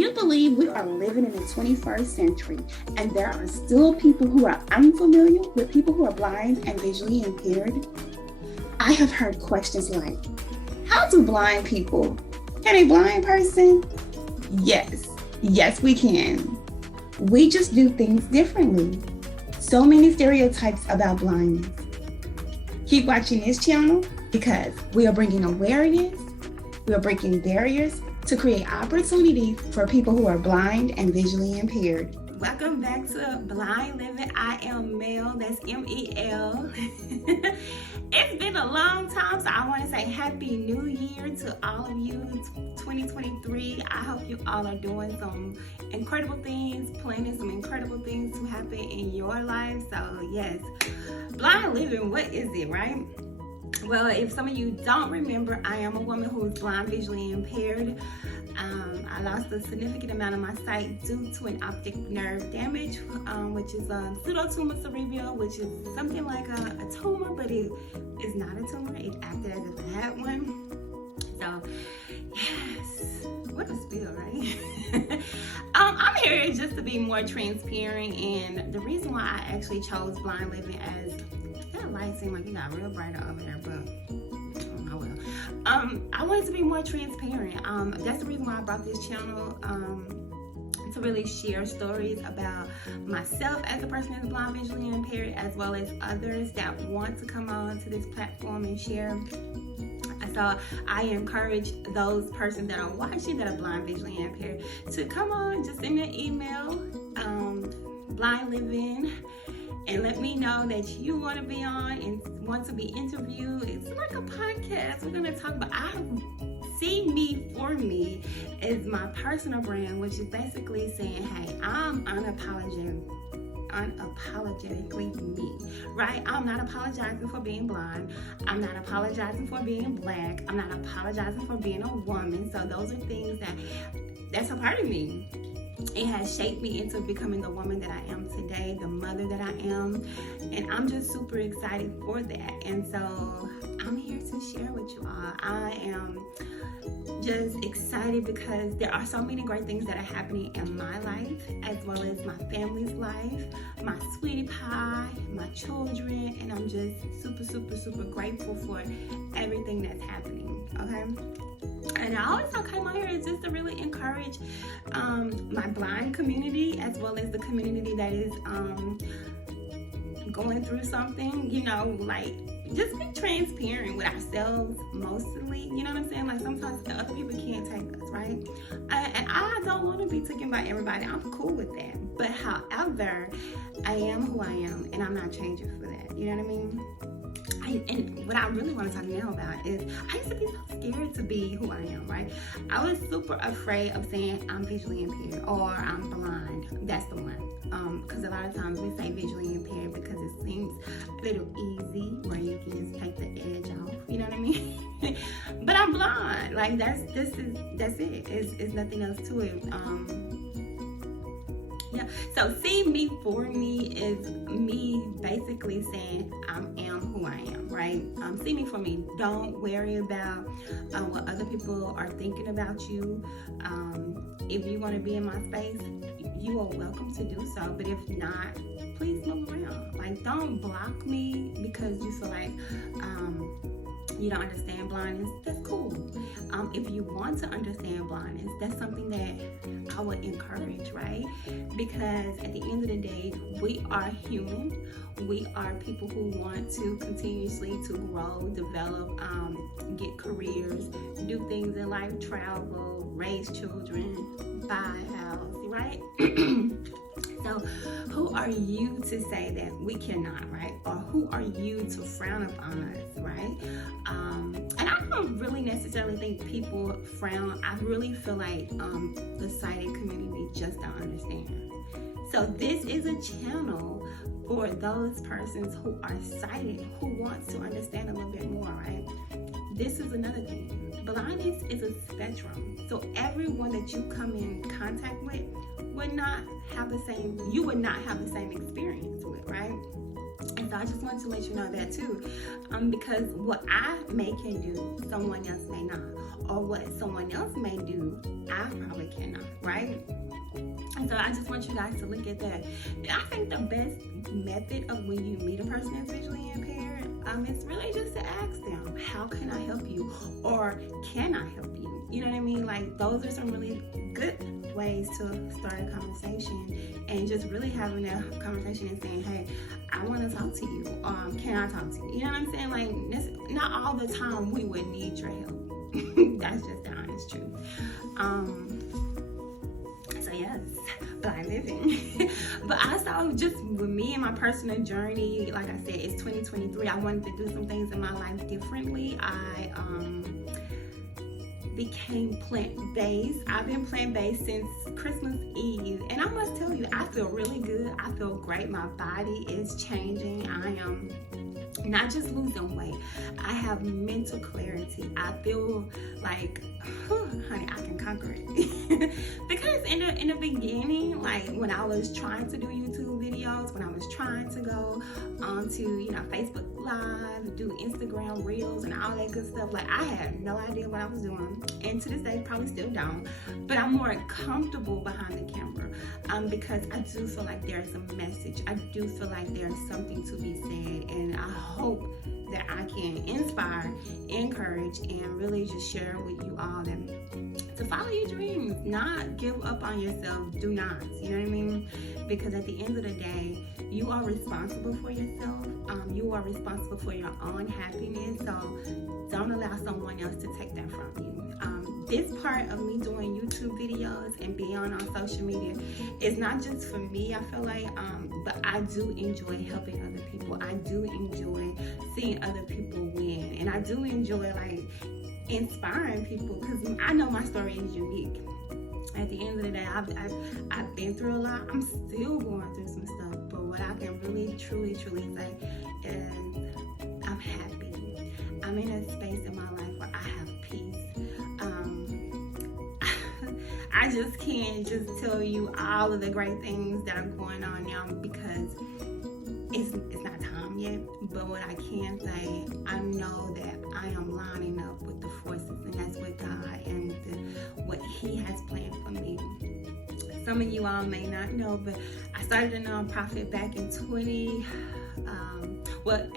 you believe we are living in the 21st century and there are still people who are unfamiliar with people who are blind and visually impaired? I have heard questions like, how do blind people, can a blind person? Yes, we can. We just do things differently. So many stereotypes about blindness. Keep watching this channel because we are bringing awareness, we are breaking barriers to create opportunities for people who are blind and visually impaired. Welcome back to Blind Living. I am Mel, that's M-E-L. It's been a long time, so I want to say Happy New Year to all of you, 2023. I hope you all are doing some incredible things, planning some incredible things to happen in your life. So yes, Blind Living, what is it, right? Well, if some of you don't remember, I am a woman who is blind, visually impaired. I lost a significant amount of my sight due to an optic nerve damage, which is a pseudotumor cerebral, which is something like a tumor, but it is not a tumor. It acted as if I had one. So, yes, what a spill, right? I'm here just to be more transparent, and the reason why I actually chose Blind Living as that light seemed like it got real brighter over there, but oh well. I wanted to be more transparent. That's the reason why I brought this channel, to really share stories about myself as a person that's blind, visually impaired, as well as others that want to come on to this platform and share. So I encourage those persons that are watching that are blind, visually impaired to come on, just send me an email, Blind Living, and let me know that you want to be on and want to be interviewed. It's like a podcast. We're going to talk about, See Me For Me is my personal brand, which is basically saying, hey, I'm unapologetically me, right? I'm not apologizing for being blind. I'm not apologizing for being black. I'm not apologizing for being a woman. So those are things that's a part of me. It has shaped me into becoming the woman that I am today, the mother that I am, and I'm just super excited for that. And so I'm here to share with you all. I am just excited because there are so many great things that are happening in my life, as well as my family's life, my sweetie pie, my children, and I'm just super grateful for everything that's happening, okay? And I always came on here just to really encourage my blind community, as well as the community that is going through something, like just be transparent with ourselves mostly, you know what I'm saying? Like sometimes the other people can't take us, right? And I don't want to be taken by everybody. I'm cool with that. But however, I am who I am, and I'm not changing for that. You know what I mean? And what I really want to talk now about is I used to be so scared to be who I am, right? I was super afraid of saying I'm visually impaired or I'm blind. That's the one. Because a lot of times we say visually impaired because it seems a little easy where you can just take the edge off. You know what I mean? But I'm blind. Like that's it. It's nothing else to it. Yeah, so See Me For Me is me basically saying I am who I am, right? See me for me. Don't worry about what other people are thinking about you. If you want to be in my space, you are welcome to do so. But if not, please move around. Like, don't block me because you feel like you don't understand blindness. That's cool. If you want to understand blindness, that's something that I would encourage, right? Because at the end of the day, we are human. We are people who want to continuously to grow, develop, get careers, do things in life, travel, raise children, buy a house, right? So who are you to say that we cannot, right? Or who are you to frown upon us, right? And I don't really necessarily think people frown. I really feel like the sighted community just don't understand. So this is a channel for those persons who are sighted, who wants to understand a little bit more, right? This is another thing. blindness is a spectrum. So everyone that you come in contact with would not have the same, you would not have the same experience with, right? And so I just wanted to let you know that too, because what I can do, someone else may not, or what someone else may do, I probably cannot, right? And so I just want you guys to look at that. I think the best method of when you meet a person that's visually impaired, it's really just to ask them, how can I help you? Or can I help you? You know what I mean? Like, those are some really good ways to start a conversation, and just really having a conversation and saying, hey, I want to talk to you. Can I talk to you? You know what I'm saying? Like, not all the time we would need your help. That's just the honest truth. So yes, blind living. But also, just with me and my personal journey, like I said, it's 2023. I wanted to do some things in my life differently. I became plant-based. I've been plant-based since Christmas Eve, and I must tell you, I feel really good. I feel great. My body is changing. I am not just losing weight, I have mental clarity. I feel like, honey, I can conquer it. Because in the beginning, like when I was trying to do YouTube videos, when I was trying to go onto, Facebook Live, do Instagram Reels and all that good stuff, like I had no idea what I was doing. And to this day, probably still don't. But I'm more comfortable behind the camera because I do feel like there's a message. I do feel like there's something to be said. And I hope that I can inspire, encourage, and really just share with you all that to follow your dreams, not give up on yourself. Do not, you know what I mean? Because at the end of the day, you are responsible for yourself. You are responsible for your own happiness. So don't allow someone else to take that from you. This part of me doing YouTube videos and being on social media is not just for me, I feel like, but I do enjoy helping other people. I do enjoy seeing other people win. And I do enjoy like inspiring people, because I know my story is unique. At the end of the day, I've been through a lot. I'm still going through some stuff, but what I can really, truly say is I'm happy. I'm in a space in my life where I have peace. I just can't just tell you all of the great things that are going on now, because it's not time yet. But what I can say, I know that I am lining up with the forces, and that's with God and what He has planned for me. Some of you all may not know, but I started a nonprofit back in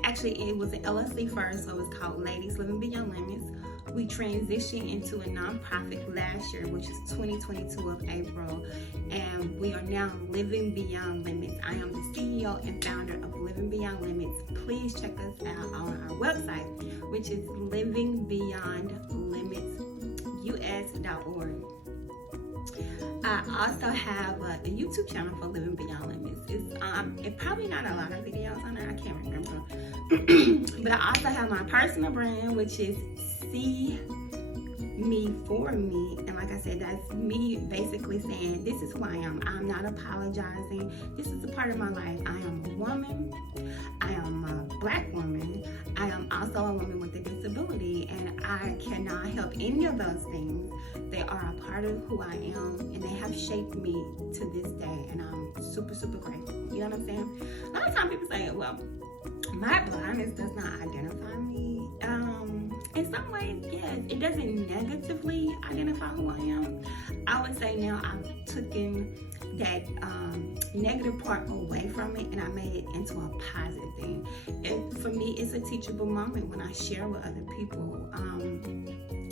actually it was an LLC first, so it was called Ladies Living Beyond Limits. We transitioned into a nonprofit last year, which is 2022 of April, and we are now Living Beyond Limits. I am the CEO and founder of Living Beyond Limits. Please check us out on our website, which is livingbeyondlimitsus.org. I also have a YouTube channel for Living Beyond Limits. It's probably not a lot of videos on there, I can't remember. But I also have my personal brand, which is See Me For Me. And like I said, that's me basically saying, this is who I am. I'm not apologizing. This is a part of my life. I am a woman. I am a Black woman. I am also a woman with a disability, and I cannot help any of those things. They are a part of who I am, and they have shaped me to this day, and I'm super, super grateful. You know what I'm saying? A lot of times people say, well, my blindness does not identify me. In some ways, yes, it doesn't negatively identify who I am. I would say now I've taken that negative part away from it, and I made it into a positive thing. And for me, it's a teachable moment when I share with other people.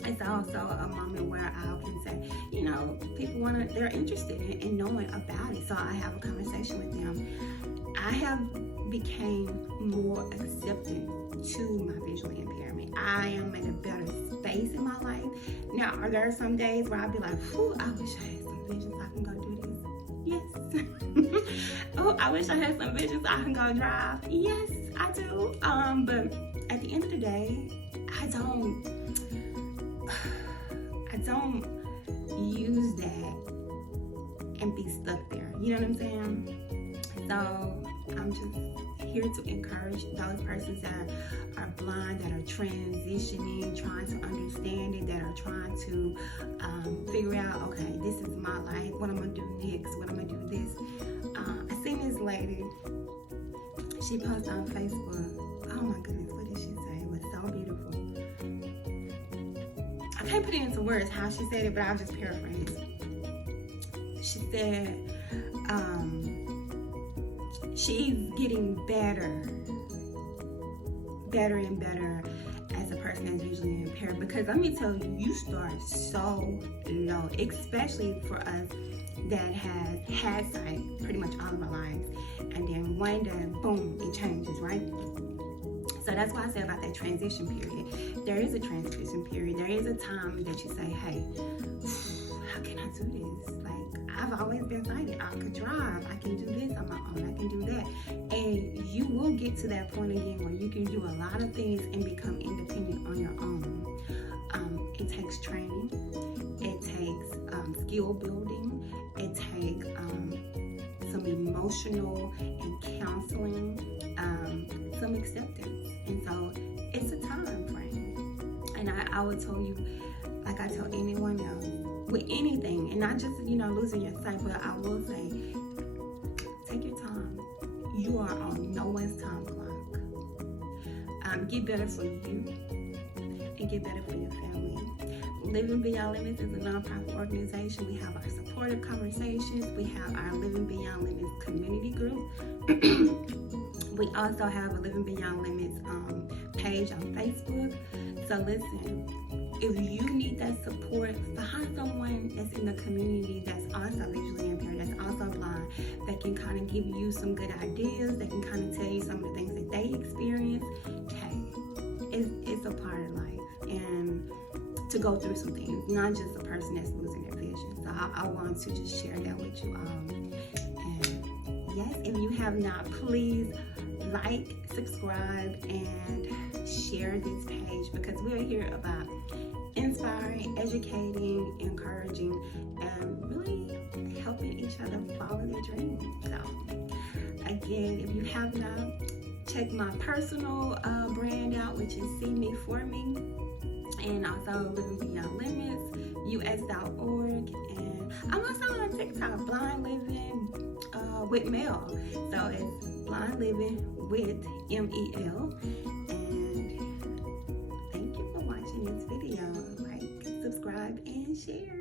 It's also a moment where I can say, people they're interested in knowing about it. So I have a conversation with them. I have became more accepting to my visual impairment. I am in a better space in my life. Now, are there some days where I'll be like, whew, I wish I had some vision so I can go do this? Yes. Oh, I wish I had some vision so I can go drive. Yes, I do. But at the end of the day, I don't use that and be stuck there. You know what I'm saying? So I'm just here to encourage those persons that are blind, that are transitioning, trying to understand it, that are trying to figure out, okay, this is my life, what I'm gonna do next, what I'm gonna do this. I seen this lady, she posted on Facebook, oh my goodness, what did she say? It was so beautiful. I can't put it into words how she said it, but I'll just paraphrase. She said, she's getting better and better as a person that's visually impaired, because let me tell you, you start so low, especially for us that has had sight pretty much all of our lives, and then one day, boom, it changes, right? So that's why I say about that transition period. There is a transition period. There is a time that you say, hey, how can I do this? Like, I've always been sighted. I could drive. I can do this on my own. I can do that. And you will get to that point again where you can do a lot of things and become independent on your own. It takes training. It takes skill building. It takes some emotional and counseling, some acceptance. And so it's a time frame. And I would tell you, like I tell anyone else, with anything, and not just, losing your sight, but I will say, take your time. You are on no one's time clock. Get better for you and get better for your family. Living Beyond Limits is a nonprofit organization. We have our supportive conversations. We have our Living Beyond Limits community group. We also have a Living Beyond Limits page on Facebook. So listen, if you need that support, find someone that's in the community that's also visually impaired, that's also blind, that can kind of give you some good ideas, that can kind of tell you some of the things that they experience. Hey, it's a part of life, and to go through some things, not just a person that's losing their vision. So I want to just share that with you all. And yes, if you have not, please like, subscribe, and share this page, because we're here about inspiring, educating, encouraging, and really helping each other follow their dreams. So again, if you have not, check my personal brand out, which is See Me For Me, and also Living Beyond Limits, us.org, and I'm also on TikTok, Blind Living with Mel. So it's Blind Living with MEL. And thank you for watching this video. Like, subscribe, and share.